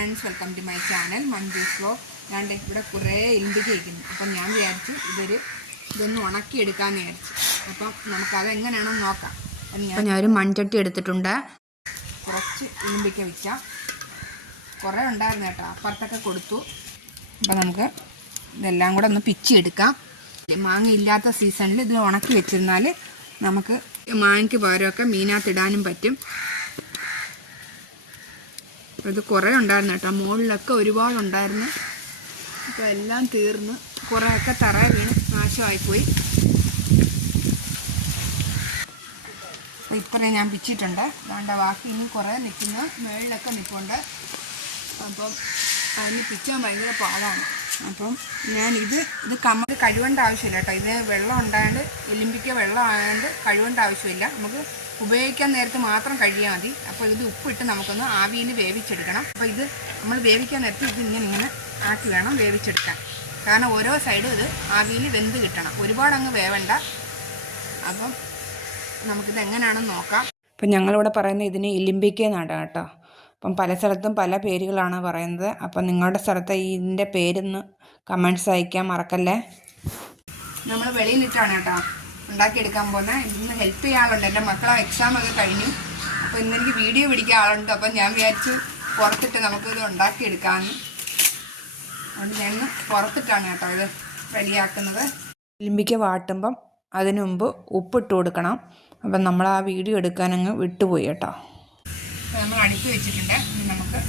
Friends, welcome to my channel Manju's vlog. ഞാൻ ഇവിടെ കുറേ ഇലിമ്പിക്ക വയ്ക്കുന്നു. അപ്പം ഞാൻ വിചാരിച്ചു ഇതൊന്ന് ഉണക്കിയെടുക്കാമെന്ന് വിചാരിച്ചു. അപ്പം നമുക്കത് എങ്ങനെയാണെന്ന് നോക്കാം. ഞാനൊരു മൺചട്ടി എടുത്തിട്ടുണ്ട്. കുറച്ച് ഇലിമ്പിക്ക വയ്ക്കാം. കുറേ ഉണ്ടായിരുന്നു കേട്ടോ, അപ്പുറത്തൊക്കെ കൊടുത്തു. അപ്പം നമുക്ക് ഇതെല്ലാം കൂടെ ഒന്ന് പിച്ചിയെടുക്കാം. മാങ്ങ ഇല്ലാത്ത സീസണിൽ ഇത് ഉണക്കി വെച്ചിരുന്നാൽ നമുക്ക് മാങ്ങയ്ക്ക് പകരമൊക്കെ മീനകത്തിടാനും പറ്റും. ഇത് കുറേ ഉണ്ടായിരുന്നു കേട്ടോ, മുകളിലൊക്കെ ഒരുപാടുണ്ടായിരുന്നു. അപ്പോൾ എല്ലാം തീർന്ന് കുറേയൊക്കെ തറ വീണ് നാശമായിപ്പോയി. അപ്പോൾ ഇപ്പറേ ഞാൻ പിച്ചിട്ടുണ്ട്. വേണ്ട ബാക്കി ഇനി കുറേ നിൽക്കുന്ന മുകളിലൊക്കെ നിൽപ്പുണ്ട്. അപ്പം അതിന് പിച്ചാൻ ഭയങ്കര പാടാണ്. അപ്പം ഇത് കഴുകേണ്ട ആവശ്യമില്ല കേട്ടോ. ഇത് വെള്ളം ഉണ്ടായതുകൊണ്ട് ഇലിമ്പിക്ക വെള്ളം ആയതുകൊണ്ട് കഴുകേണ്ട ആവശ്യമില്ല. നമുക്ക് ഉപയോഗിക്കാൻ നേരത്ത് മാത്രം കഴുകിയാൽ മതി. അപ്പോൾ ഇത് ഉപ്പിട്ട് നമുക്കൊന്ന് ആവിയിൽ വേവിച്ചെടുക്കണം. അപ്പോൾ ഇത് നമ്മൾ വേവിക്കാൻ നേരത്ത് ഇങ്ങനെ ആക്കി വേണം വേവിച്ചെടുക്കാൻ. കാരണം ഓരോ സൈഡും ഇത് ആവിയിൽ വെന്ത് കിട്ടണം, ഒരുപാട് അങ്ങ് വേവണ്ട. അപ്പം നമുക്കിത് എങ്ങനെയാണെന്ന് നോക്കാം. അപ്പം ഞങ്ങളിവിടെ പറയുന്നത് ഇതിന് ഇലിമ്പിക്ക എന്നാണ് കേട്ടോ. അപ്പം പല സ്ഥലത്തും പല പേരുകളാണ് പറയുന്നത്. അപ്പം നിങ്ങളുടെ സ്ഥലത്ത് ഇതിൻ്റെ പേരൊന്ന് കമൻറ്റ്സ് അയക്കാൻ മറക്കല്ലേ. നമ്മൾ വെളിയിലിട്ടാണ് കേട്ടോ ഉണ്ടാക്കിയെടുക്കാൻ പോകുന്നത്. ഇന്ന് ഹെൽപ്പ് ചെയ്യാൻ ആളുണ്ട്. എൻ്റെ മക്കളെ എക്സാമൊക്കെ കഴിഞ്ഞു. അപ്പോൾ ഇന്നെനിക്ക് വീഡിയോ പിടിക്കാൻ ആളുണ്ട്. അപ്പം ഞാൻ വിചാരിച്ചു പുറത്തിട്ട് നമുക്കിത് ഉണ്ടാക്കിയെടുക്കാമെന്ന്. അതുകൊണ്ട് ഞാൻ പുറത്തിട്ടാണ് കേട്ടോ ഇത് റെഡിയാക്കുന്നത്. ഇലിമ്പിക്ക വാട്ടുമ്പം അതിനു മുമ്പ് ഉപ്പിട്ട് കൊടുക്കണം. അപ്പം നമ്മൾ ആ വീഡിയോ എടുക്കാനങ്ങ് വിട്ടുപോയി കേട്ടോ. നമ്മൾ അടുത്ത് വെച്ചിട്ടുണ്ട്. ഇനി നമുക്ക്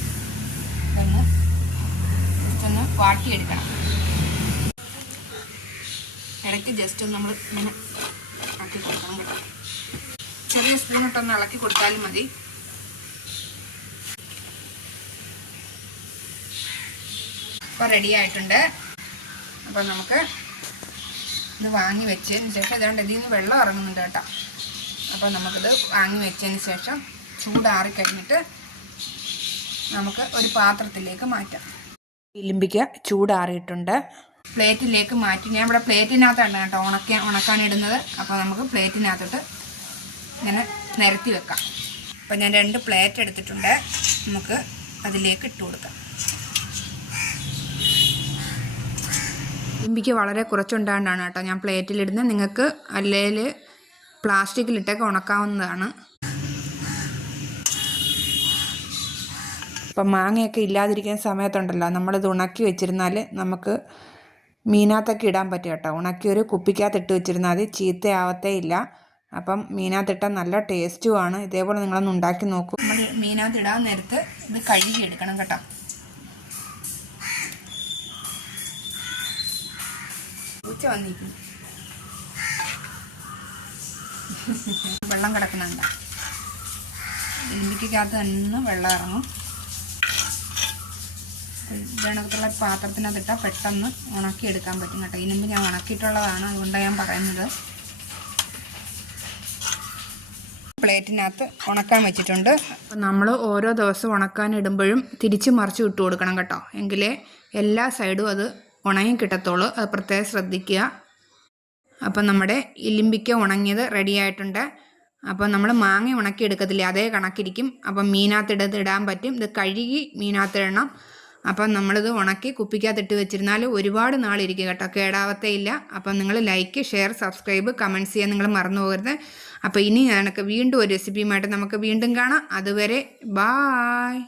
ഇതൊന്ന് ജസ്റ്റ് ഒന്ന് വാട്ടിയെടുക്കണം. ഇടയ്ക്ക് ജസ്റ്റ് ഒന്ന് നമ്മൾ ഇങ്ങനെ ഇളക്കി കൊടുക്കണം കേട്ടോ. ചെറിയ സ്പൂണിട്ടൊന്ന് ഇളക്കി കൊടുത്താലും മതി. ഇപ്പോൾ റെഡി ആയിട്ടുണ്ട്. അപ്പം നമുക്ക് ഇത് വാങ്ങി വെച്ചതിന് ശേഷം ഇതുകൊണ്ട് ഇതിൽ നിന്ന് വെള്ളം ഇറങ്ങുന്നുണ്ട് കേട്ടോ. അപ്പം നമുക്കിത് വാങ്ങി വെച്ചതിന് ശേഷം ചൂടാറിക്കഴിഞ്ഞിട്ട് നമുക്ക് ഒരു പാത്രത്തിലേക്ക് മാറ്റാം. ഇലിമ്പിക്ക ചൂടാറിയിട്ടുണ്ട്. പ്ലേറ്റിലേക്ക് മാറ്റി. ഞാൻ ഇവിടെ പ്ലേറ്റിനകത്താണ് കേട്ടോ ഉണക്കാനിടുന്നത്. അപ്പോൾ നമുക്ക് പ്ലേറ്റിനകത്തോട്ട് ഇങ്ങനെ നിരത്തി വെക്കാം. അപ്പോൾ ഞാൻ 2 പ്ലേറ്റ് എടുത്തിട്ടുണ്ട്. നമുക്ക് അതിലേക്ക് ഇട്ട് കൊടുക്കാം. ഇലിമ്പിക്ക വളരെ കുറച്ചുണ്ടാകൊണ്ടാണ് കേട്ടോ ഞാൻ പ്ലേറ്റിലിടുന്നത്. നിങ്ങൾക്ക് അല്ലെങ്കിൽ പ്ലാസ്റ്റിക്കിലിട്ടൊക്കെ ഉണക്കാവുന്നതാണ്. ഇപ്പം മാങ്ങയൊക്കെ ഇല്ലാതിരിക്കുന്ന സമയത്തുണ്ടല്ലോ, നമ്മളിത് ഉണക്കി വെച്ചിരുന്നാൽ നമുക്ക് മീനകത്തൊക്കെ ഇടാൻ പറ്റും കേട്ടോ. ഉണക്കി ഒരു കുപ്പിക്കകത്തിട്ട് വെച്ചിരുന്നാൽ അത് ചീത്തയാവത്തേ ഇല്ല. അപ്പം മീനകത്തിട്ടാൽ നല്ല ടേസ്റ്റുമാണ്. ഇതേപോലെ നിങ്ങളൊന്ന് ഉണ്ടാക്കി നോക്കൂ. നമ്മൾ മീനകത്ത് ഇടാൻ നേരത്ത് ഇത് കഴുകി എടുക്കണം കേട്ടോ. പൂച്ച വന്നിരിക്കുന്നു. വെള്ളം കിടക്കുന്നുണ്ട്. ഇലിമ്പിക്കകത്ത് തന്നെ വെള്ളം ഇറങ്ങും. ഇതിനകത്തുള്ള പാത്രത്തിനകത്തിട്ടാൽ പെട്ടെന്ന് ഉണക്കിയെടുക്കാൻ പറ്റും കേട്ടോ. ഇതിനുമ്പ് ഞാൻ ഉണക്കിയിട്ടുള്ളതാണ്, അതുകൊണ്ടാണ് ഞാൻ പറയുന്നത്. പ്ലേറ്റിനകത്ത് ഉണക്കാൻ വെച്ചിട്ടുണ്ട്. അപ്പം നമ്മൾ ഓരോ ദിവസം ഉണക്കാനിടുമ്പോഴും തിരിച്ച് മറിച്ച് ഇട്ട് കൊടുക്കണം കേട്ടോ. എങ്കിലേ എല്ലാ സൈഡും അത് ഉണങ്ങി കിട്ടത്തുള്ളൂ. അത് പ്രത്യേകം ശ്രദ്ധിക്കുക. അപ്പം നമ്മുടെ ഇലിമ്പിക്ക ഉണങ്ങിയത് റെഡി ആയിട്ടുണ്ട്. അപ്പം നമ്മൾ മാങ്ങ ഉണക്കി എടുക്കത്തില്ലേ, അതേ കണക്കിരിക്കും. അപ്പം മീനകത്ത് ഇടാൻ പറ്റും. ഇത് കഴുകി മീനകത്ത് ഇടണം. അപ്പം നമ്മളിത് ഉണക്കി കുപ്പിക്കകത്തിട്ട് വെച്ചിരുന്നാൽ ഒരുപാട് നാളിരിക്കും കേട്ടോ, കേടാവത്തേ ഇല്ല. അപ്പം നിങ്ങൾ ലൈക്ക്, ഷെയർ, സബ്സ്ക്രൈബ്, കമൻറ്റ്സ് ചെയ്യാൻ നിങ്ങൾ മറന്നു പോകരുത്. അപ്പോൾ ഇനി എനിക്ക് വീണ്ടും ഒരു റെസിപ്പിയുമായിട്ട് നമുക്ക് വീണ്ടും കാണാം. അതുവരെ ബായ്.